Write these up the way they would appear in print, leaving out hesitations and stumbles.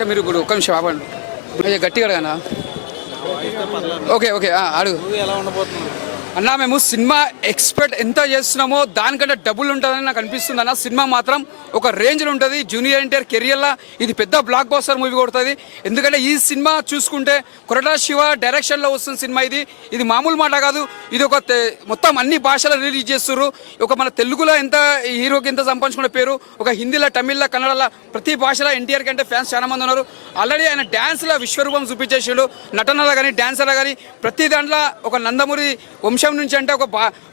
అంటే మీరు ఇప్పుడు ఒక్క నిమిషం ఆపండి, గట్టిగా అడగనా? ఓకే ఓకే అడుగు. ఎలా ఉండబోతుంది అన్నా? మేము సినిమా ఎక్స్పెక్ట్ ఎంత చేస్తున్నామో దానికంటే డబుల్ ఉంటుందని నాకు అనిపిస్తుంది అన్న. సినిమా మాత్రం ఒక రేంజ్లో ఉంటుంది. జూనియర్ ఎన్టీఆర్ కెరియర్లో ఇది పెద్ద బ్లాక్ బస్టర్ మూవీ కొడుతుంది. ఎందుకంటే ఈ సినిమా చూసుకుంటే కొరటా శివ డైరెక్షన్లో వస్తున్న సినిమా ఇది మామూలు మాట కాదు. ఇది ఒక మొత్తం అన్ని భాషలో రిలీజ్ చేస్తున్నారు. ఒక మన తెలుగులో ఎంత హీరోకి ఎంత సంపాదించుకునే పేరు, ఒక హిందీలో, తమిళ్లో, కన్నడలో ప్రతి భాషలో ఎన్టీఆర్ కంటే ఫ్యాన్స్ చాలా మంది ఉన్నారు. ఆల్రెడీ ఆయన డ్యాన్స్లో విశ్వరూపం చూపించేసాడు. నటనలో కానీ డ్యాన్స్లో కానీ ప్రతి దాంట్లో ఒక నందమూరి వంశం నుంచి అంటే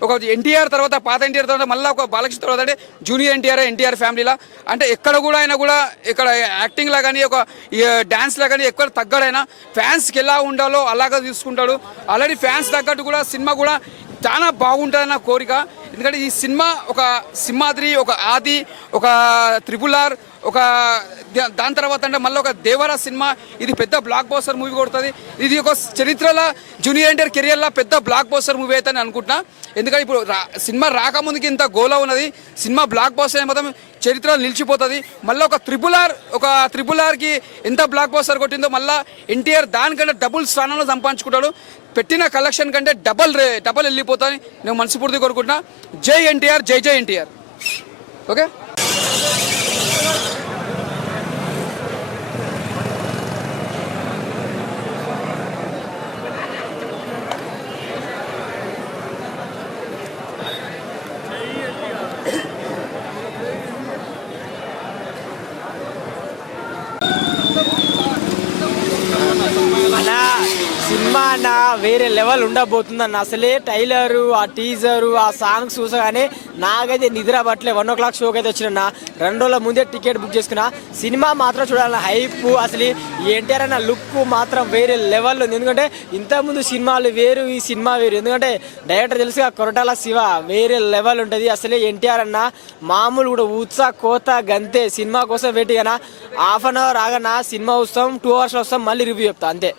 ఒక ఎన్టీఆర్ తర్వాత, పాత ఎన్టీఆర్ తర్వాత మళ్ళీ ఒక బాలకృష్ణ తర్వాత అంటే జూనియర్ ఎన్టీఆర్ ఫ్యామిలీలా అంటే ఎక్కడ కూడా ఆయన కూడా ఇక్కడ యాక్టింగ్లా కానీ ఒక డ్యాన్స్లా కానీ ఎక్కడ తగ్గడైనా ఫ్యాన్స్కి ఎలా ఉండాలో అలాగా తీసుకుంటాడు. ఆల్రెడీ ఫ్యాన్స్ తగ్గట్టు కూడా సినిమా కూడా చాలా బాగుంటుందన్న కోరిక. ఎందుకంటే ఈ సినిమా ఒక సింహాద్రి, ఒక ఆది, ఒక త్రిపుల్ ఆర్, ఒక దాని తర్వాత అంటే మళ్ళీ ఒక దేవరా సినిమా, ఇది పెద్ద బ్లాక్ బస్టర్ మూవీ కొడుతుంది. ఇది ఒక చరిత్రలో జూనియర్ ఎన్టీఆర్ కెరియర్లో పెద్ద బ్లాక్ బస్టర్ మూవీ అవుతుందని అనుకుంటున్నా. ఎందుకంటే ఇప్పుడు సినిమా రాకముందుకి ఇంత గోలా ఉన్నది. సినిమా బ్లాక్ బస్టర్ మొత్తం చరిత్రలో నిలిచిపోతుంది. మళ్ళీ ఒక త్రిపుల్ ఆర్కి ఎంత బ్లాక్ బస్టర్ కొట్టిందో మళ్ళీ ఎన్టీఆర్ దానికంటే డబుల్ స్థానంలో సంపాదించుకుంటాడు. పెట్టిన కలెక్షన్ కంటే డబల్ వెళ్ళిపోతాను నేను మనస్ఫూర్తి కోరుకుంటున్నా. జై ఎన్టీఆర్, జై ఎన్టీఆర్. ఓకే. సినిమా అన్న వేరే లెవెల్ ఉండబోతుందన్న. అసలే టైలరు, ఆ టీజరు, ఆ సాంగ్స్ చూసగానే నాకైతే నిద్ర పట్టలే. 1 o'clock షోకి అయితే వచ్చిన 2 రోజుల ముందే టికెట్ బుక్ చేసుకున్నా. సినిమా మాత్రం చూడాలన్న హైప్, అసలు ఎన్టీఆర్ అన్న లుక్ మాత్రం వేరే లెవెల్ ఉంది. ఎందుకంటే ఇంతకుముందు సినిమాలు వేరు, ఈ సినిమా వేరు. ఎందుకంటే డైరెక్టర్ తెలుసుగా కొరటాల శివ, వేరే లెవెల్ ఉంటుంది. అసలే ఎన్టీఆర్ అన్న మామూలు కూడా ఉత్సాహ కోత గంతే. సినిమా కోసం వెయిట్ గానా 1/2 hour ఆగనా సినిమా వస్తాం, 2 hours వస్తాం, మళ్ళీ రివ్యూ చెప్తా అంతే.